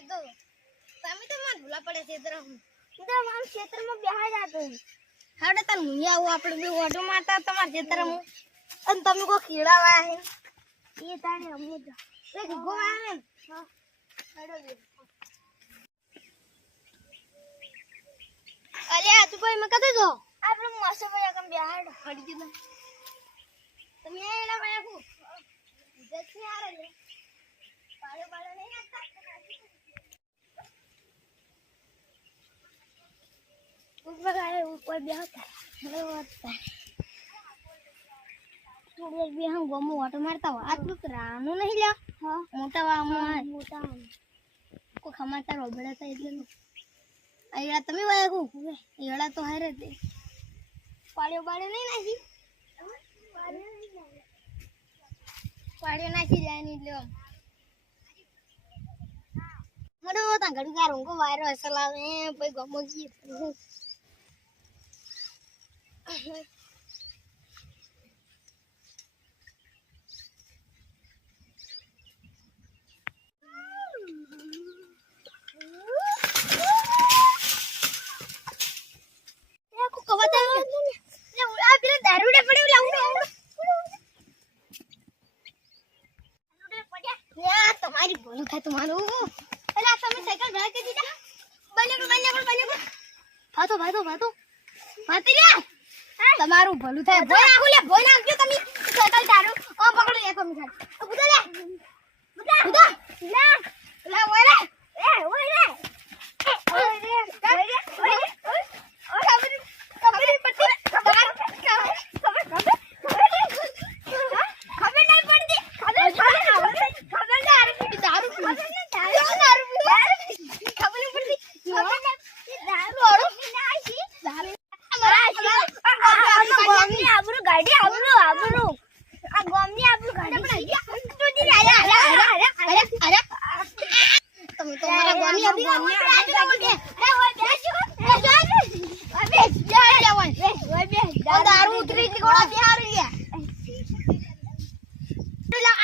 તો તમે તો મને ભૂલા પડે ક્ષેત્ર તો મારું ક્ષેત્રમાં બેહા જાતો હાડે તને હું આવું આપણે બે ઓટો મારતા તમારા ક્ષેત્રમાં અને તમે કોઈ કીડા વાયા એ તાણે અમને તો હે ગો વાયા ને હા હાડો બે અલ્યા તું કોઈ મેં કદે જો આપણે મસ્ત પર કમ બેહાડો પડી ગયું તમે એલા વાયા કો જતી આરે લે પાડે પાડે નહીં નાખતા ઉપર આય ઉપર બેહતા હેલો વાતા થોડી બે હમ ગમો ઓટો મારતા હો આટલું રાનું નહીં લ્યા હા મોટા વામો મોટા કો ખમાતા રોબડા તા એટલે આયડા તમે વાયા કો એડા તો હારે દે પાડ્યો બાડ્યો નહીં નાખી પાડ્યો નાખી જાય નહીં લ્યો મડો તા ઘડી કા રંગો વાયરો અસલ આવે પછી ગમો જી તમારી ભૂલ થાય તમારું એટલે તમે સાયકલ ભરા કે દીધા બને ફાતો ફાતી રે તમારું ભલું થાય ભોય નાખું લે ભોય નાખજો તમે સાયકલ તારું ઓ પકડો એક મિનિટ બુદા લે બુદા લા ઓય રે દારૂ ઉતરી ગોળા બિહાર ગયા ભરેલા